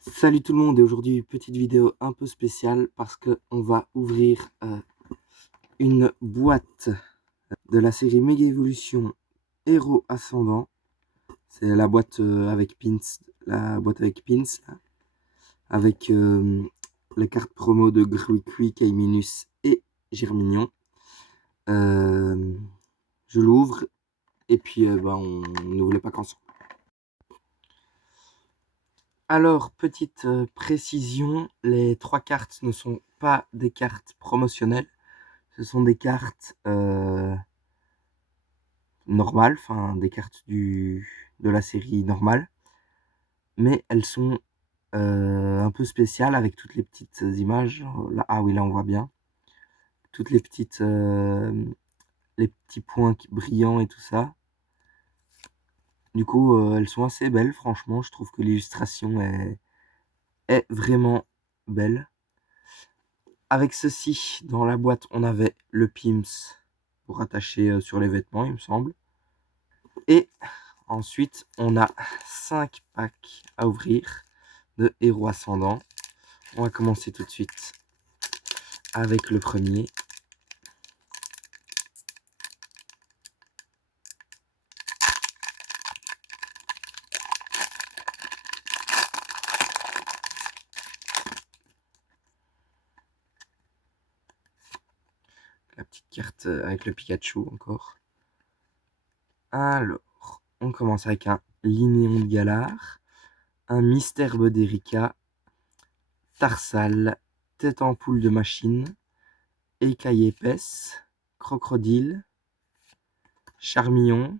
Salut tout le monde, et aujourd'hui petite vidéo un peu spéciale parce que on va ouvrir une boîte de la série Mega Evolution Héros Ascendant. C'est la boîte avec pins, là, avec les cartes promo de Gruikui, Kaiminus et Germignon. Je l'ouvre et puis on ouvre les packs ensemble. Alors, petite précision, les 3 cartes ne sont pas des cartes promotionnelles, ce sont des cartes normales, enfin des cartes de la série normale, mais elles sont un peu spéciales avec toutes les petites images. Là, ah oui, là on voit bien, toutes les petites, les petits points brillants et tout ça. Du coup, elles sont assez belles, franchement, je trouve que l'illustration est vraiment belle. Avec ceci, dans la boîte, on avait le Pims pour attacher sur les vêtements, il me semble. Et ensuite, on a 5 packs à ouvrir de Héros Ascendant. On va commencer tout de suite avec le premier. La petite carte avec le Pikachu encore. Alors, on commence avec un Linéon de Galar, un Mystère Bodérica, Tarsal, Tête en Poule de Machine, Écaille épaisse, Crocodile, Charmillon,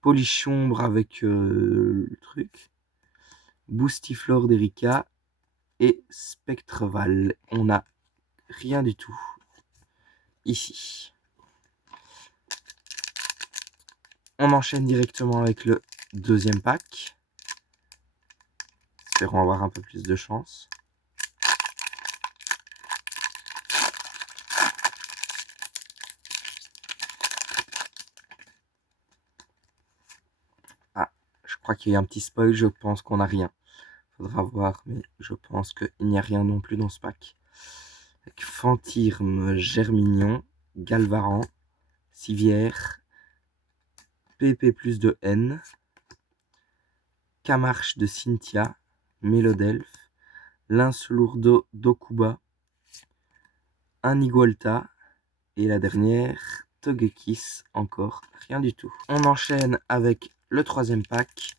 Polichombre avec le truc, Boostiflore d'Erika et Spectreval. On n'a rien du tout ici. On enchaîne directement avec le deuxième pack. Espérons avoir un peu plus de chance. Ah, je crois qu'il y a un petit spoil, je pense qu'on n'a rien. Faudra voir, mais je pense qu'il n'y a rien non plus dans ce pack. Avec Fantirme, Germignon, Galvaran, Civière, PP plus de N, Camarche de Cynthia, Mélodelphe, Lincelourdo d'Okuba, un Igolta, et la dernière, Togekiss, encore rien du tout. On enchaîne avec le troisième pack.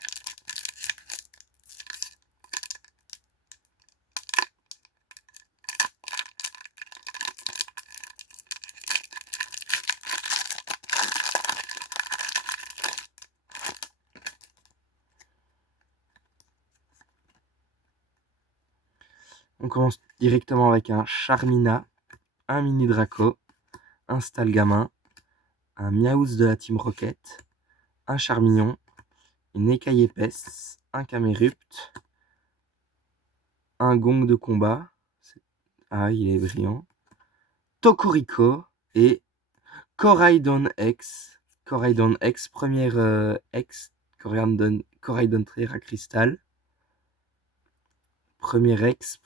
On commence directement avec un Charmina, un Mini Draco, un Stalgamin, un Miaouz de la Team Rocket, un Charmillon, une Écaille épaisse, un Camerupt, un Gong de combat, ah il est brillant, Tokorico et Coraidon X. Coraidon X, première X, Coraidon Terra Crystal. Premier X,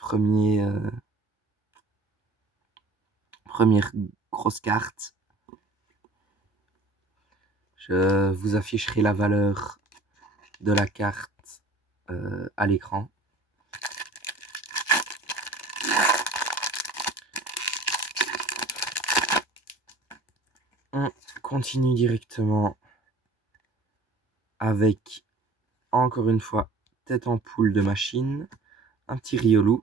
première grosse carte. Je vous afficherai la valeur de la carte à l'écran. On continue directement avec, encore une fois, Tête en Poule de Machine, un petit Riolu,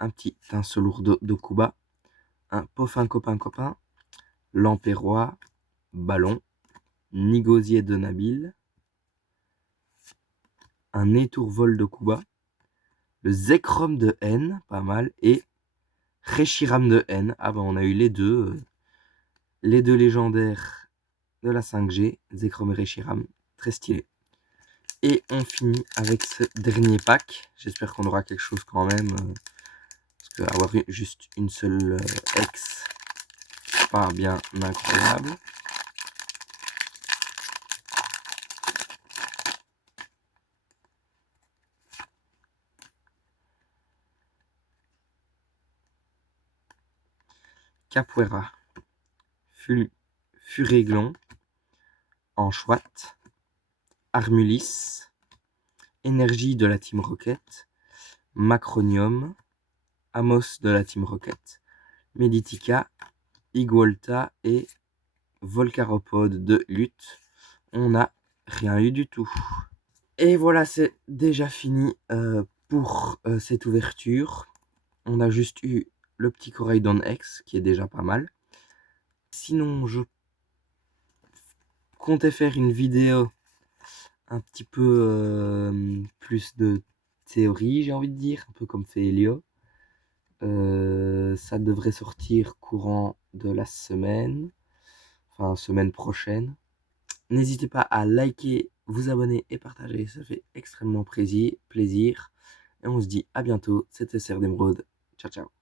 un petit Tincelourdo d'Okuba, un Poffin copain, Lampérois, Ballon, Nigosier de Nabil, un Étourvol d'Okuba, le Zekrom de N, pas mal, et Reshiram de N. Ah ben on a eu les deux légendaires de la 5G, Zekrom et Reshiram, très stylé. Et on finit avec ce dernier pack. J'espère qu'on aura quelque chose quand même, parce avoir juste une seule ex, c'est pas bien incroyable. Capoeira, Furéglon, Anchoite, Armulis, Énergie de la Team Rocket, Macronium, Amos de la Team Rocket, Meditica, Igualta et Volcaropode de lutte. On n'a rien eu du tout. Et voilà, c'est déjà fini pour cette ouverture. On a juste eu le petit Coraidon X qui est déjà pas mal. Sinon, je comptais faire une vidéo un petit peu plus de théorie, j'ai envie de dire, un peu comme fait Elio. Ça devrait sortir courant de la semaine, enfin semaine prochaine. N'hésitez pas à liker, vous abonner et partager, ça fait extrêmement plaisir. Et on se dit à bientôt, c'était Serre d'Emeraude. Ciao ciao.